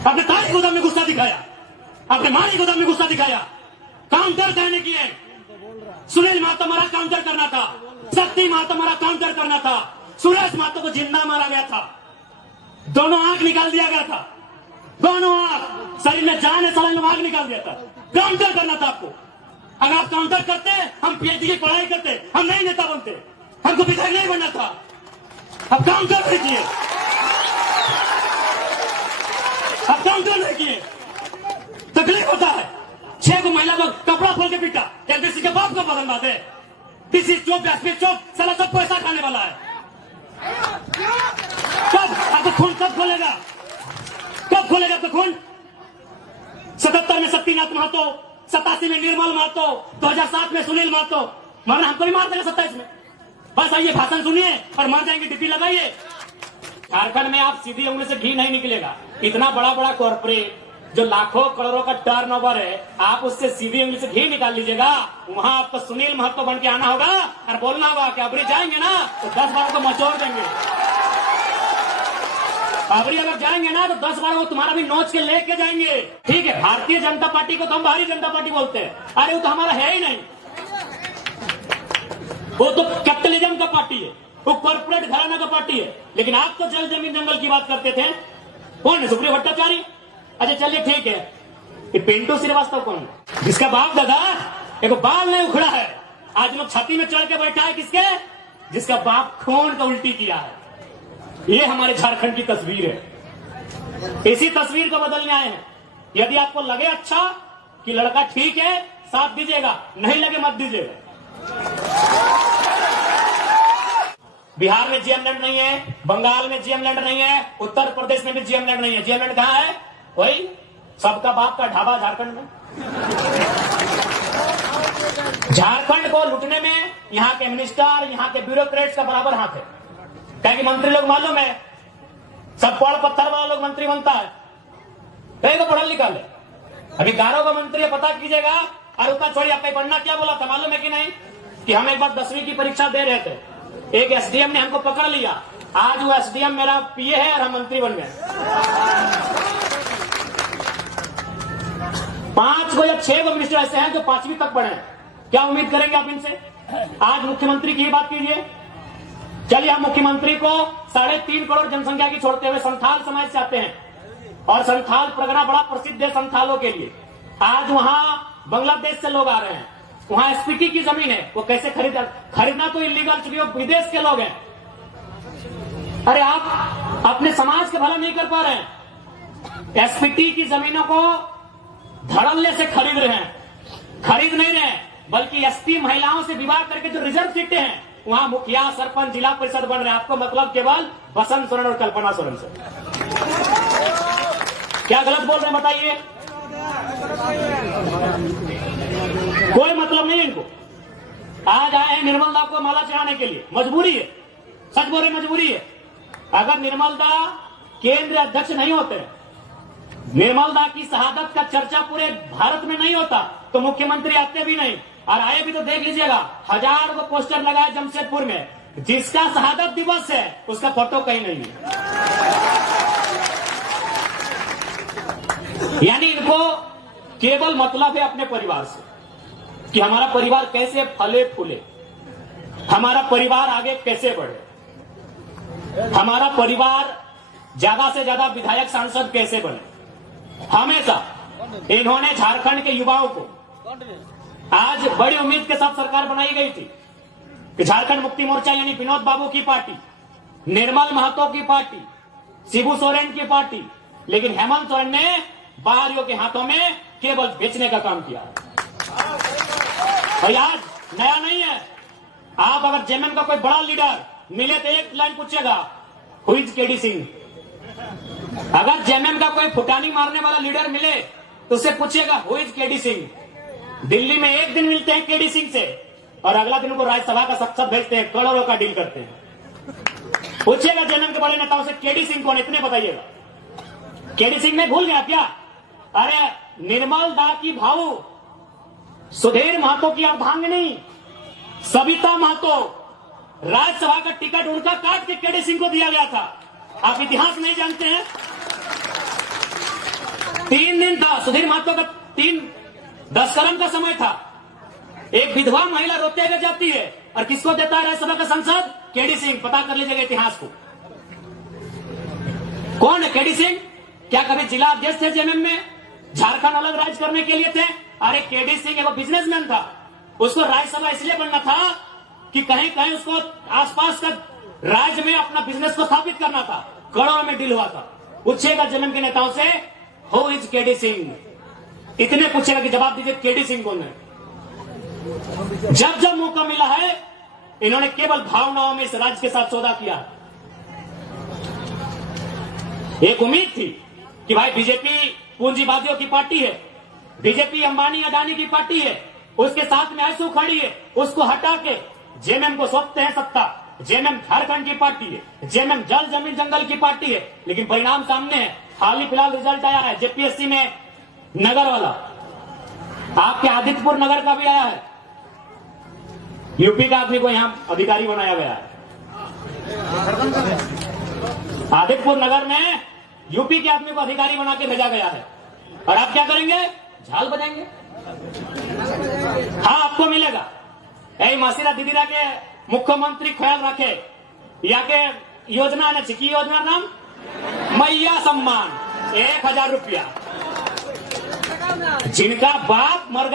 अपने ताली गोदाम में गुस्सा दिखाया, अपने माली गोदाम में गुस्सा दिखाया। काउंटर कहने की है, सुनील महतो मारा काउंटर करना था, शक्ति महतो मारा काउंटर करना था, सुरेश महतो को जिंदा मारा गया था, दोनों आंख निकाल दिया गया था, दोनों आंख शरीर में जाने सड़ंग आंख निकाल दिया था। काउंटर करना था आपको। अगर आप काउंटर करते हम पीएचडी की पढ़ाई करते, हम नहीं नेता बनते, हमको विधायक नहीं बनना था। अब काउंटर नहीं किए, अब काउंटर नहीं किए, तकलीफ होता है। 6 को महिला को कपड़ा खोल के पीटा, एलबीसी के बाप को बदल बात है। डीसी चौक, एसपी चौक, साला सब पैसा खाने वाला है। कब आपको खून कब खोलेगा, कब खोलेगा आपको खून? 77 में शक्तिनाथ महतो, 87 में निर्मल महतो, 2007 में सुनील महतो। मरना हमको भी मार देगा 27 में। बस आइए भाषण सुनिए और मर जाएंगे, डिप्टी लगाइए। झारखंड में आप सीधी उंगली से घी नहीं निकलेगा। इतना बड़ा बड़ा कॉर्पोरेट जो लाखों करोड़ों का टर्नओवर है, आप उससे सीधी उंगली से घी निकाल लीजिएगा। वहां आपको सुनील महतो बन के आना होगा और बोलना होगा कि अबरी जाएंगे ना तो 10 बार को मचोड़ देंगे। अबरी अगर जाएंगे ना तो 10 बार वो तुम्हारा भी नोच के लेके जाएंगे। ठीक है, भारतीय जनता पार्टी को तो हम बाहरी जनता पार्टी बोलते हैं। अरे वो तो हमारा है ही नहीं, वो तो कैपिटलिज्म का पार्टी है, वो कॉर्पोरेट घराना का पार्टी है। लेकिन आप तो जल जमीन जंगल की बात करते थे। कौन है? सुप्रियो भट्टाचार्य। अच्छा चलिए ठीक है, ये पिंटू श्रीवास्तव कौन है? जिसका बाप दादा एक बाल नहीं उखड़ा है, आज लोग छाती में चढ़ के बैठा है। किसके? जिसका बाप खून का उल्टी किया है। ये हमारे झारखंड की तस्वीर है। इसी तस्वीर को बदलने आए हैं। यदि आपको लगे अच्छा कि लड़का ठीक है, साथ दीजिएगा, नहीं लगे मत दीजिएगा। बिहार में जीएम लैंड नहीं है, बंगाल में जीएम लैंड नहीं है, उत्तर प्रदेश में भी जीएम लैंड नहीं है। जीएम लैंड कहां है? वही सबका बाप का ढाबा झारखंड में। झारखंड को लूटने में यहाँ के मिनिस्टर, यहाँ के ब्यूरोक्रेट्स का बराबर हाथ है। क्या कि मंत्री लोग मालूम है, सब पढ़ पत्थर वाला लोग मंत्री बनता है, कहीं को पढ़ा लिखा है। अभी गारो का मंत्री है, पता कीजिएगा। और उतना छोड़िए, आपका पढ़ना क्या बोला था मालूम है कि नहीं? कि हम एक बार 10वीं की परीक्षा दे रहे थे, एक एसडीएम ने हमको पकड़ लिया। आज वो एसडीएम मेरा पीए है और हम मंत्री बन गए। 5 को या 6 को मिनिस्टर ऐसे हैं जो 5वीं तक पढ़े हैं। क्या उम्मीद करेंगे आप इनसे? आज मुख्यमंत्री की बात कीजिए। चलिए, हम मुख्यमंत्री को 3.5 करोड़ जनसंख्या की छोड़ते हुए संथाल समाज से आते हैं, और संथाल परगना बड़ा प्रसिद्ध है संथालों के लिए। आज वहां बांग्लादेश से लोग आ रहे हैं, वहां एसपीटी की जमीन है, वो कैसे खरीदना तो इलीगल, चूंकि वो विदेश के लोग हैं। अरे आप अपने समाज का भला नहीं कर पा रहे हैं। एसपीटी की जमीनों को धड़ल्ले से खरीद रहे हैं, खरीद नहीं रहे हैं, बल्कि एसपी महिलाओं से विवाह करके जो रिजर्व सीटें हैं वहां मुखिया, सरपंच, जिला परिषद बन रहे हैं। आपको मतलब केवल बसंत सोरेन और कल्पना सोरेन से। क्या गलत बोल रहे हैं बताइए? कोई मतलब नहीं इनको। आज आए हैं निर्मल दा को माला चढ़ाने के लिए, मजबूरी है, सच बोल रहे मजबूरी है। अगर निर्मल दा केंद्रीय अध्यक्ष नहीं होते, निर्मल दा की शहादत का चर्चा पूरे भारत में नहीं होता, तो मुख्यमंत्री आते भी नहीं। और आए भी तो देख लीजिएगा, 1000 को पोस्टर लगाया जमशेदपुर में, जिसका शहादत दिवस है उसका फोटो कहीं नहीं है। यानी इनको केवल मतलब है अपने परिवार से, कि हमारा परिवार कैसे फले फूले, हमारा परिवार आगे कैसे बढ़े, हमारा परिवार ज्यादा से ज्यादा विधायक सांसद कैसे बने। हमेशा इन्होंने झारखंड के युवाओं को, आज बड़ी उम्मीद के साथ सरकार बनाई गई थी कि झारखंड मुक्ति मोर्चा यानी विनोद बाबू की पार्टी, निर्मल महतो की पार्टी, शिबू सोरेन की पार्टी, लेकिन हेमंत सोरेन ने बाहरियों के हाथों में केवल बेचने का काम किया। भाई आज नया नहीं है। आप अगर जेएमएम का कोई बड़ा लीडर मिले तो एक लाइन पूछेगा, हु इज केडी सिंह। अगर जेएमएम का कोई फुटानी मारने वाला लीडर मिले तो उससे पूछेगा, who is KD Singh. Delhi में एक दिन मिलते हैं केडी सिंह से और अगला दिन उनको राज्यसभा का सख्त भेजते हैं, करोड़ों का डील करते हैं। पूछिएगा जेएमएम के बड़े नेताओं से, केडी सिंह कौन, इतने बताइएगा। केडी सिंह ने भूल गया क्या? अरे निर्मल दा की भाऊ, सुधीर महतो की अर्धांगिनी सविता महतो, राज्यसभा का टिकट उनका काट के केडी सिंह को दिया गया था। आप इतिहास नहीं जानते हैं? 3 दिन था, सुधीर महतो का 10 कलम का समय था। एक विधवा महिला रोते हुए जाती है और किसको देता है राज्यसभा का सांसद? केडी सिंह। पता कर लीजिएगा इतिहास को, कौन है केडी सिंह? क्या कभी जिला अध्यक्ष थे जेएमएम में? झारखंड अलग राज्य करने के लिए थे? अरे केडी सिंह एक बिजनेसमैन था, उसको राज्यसभा इसलिए बनना था कि कहीं कहीं उसको आसपास का राज्य में अपना बिजनेस को स्थापित करना था। करोड़ों में डील हुआ था। पूछेगा जेएमएम के नेताओं से, हु इज केडी सिंह? इतने पूछेगा कि जवाब दीजिए केडी सिंह कौन है। जब जब मौका मिला है इन्होंने केवल भावनाओं में इस राज्य के साथ सौदा किया। एक उम्मीद थी कि भाई बीजेपी पूंजीवादियों की पार्टी है, बीजेपी अंबानी अडानी की पार्टी है, उसके साथ में आंसू खड़ी है, उसको हटा के जेएमएम को सौंपते हैं सत्ता। जेएमएम झारखंड की पार्टी है, जेएमएम जल जमीन जंगल की पार्टी है, लेकिन परिणाम सामने है। हाल ही फिलहाल रिजल्ट आया है जेपीएससी में, नगर वाला, आपके आदित्यपुर नगर का भी आया है। यूपी का आदमी को यहां अधिकारी बनाया गया है। आदित्यपुर नगर में यूपी के आदमी को अधिकारी बना के भेजा गया है। और आप क्या करेंगे? झाल बजाएंगे। हाँ, आपको मिलेगा। यही मासीरा दीदीरा के मुख्यमंत्री ख्याल रखे, या के योजना ने चिकी योजना नाम मैया सम्मान 1000 रुपया, जिनका बाप मर गया।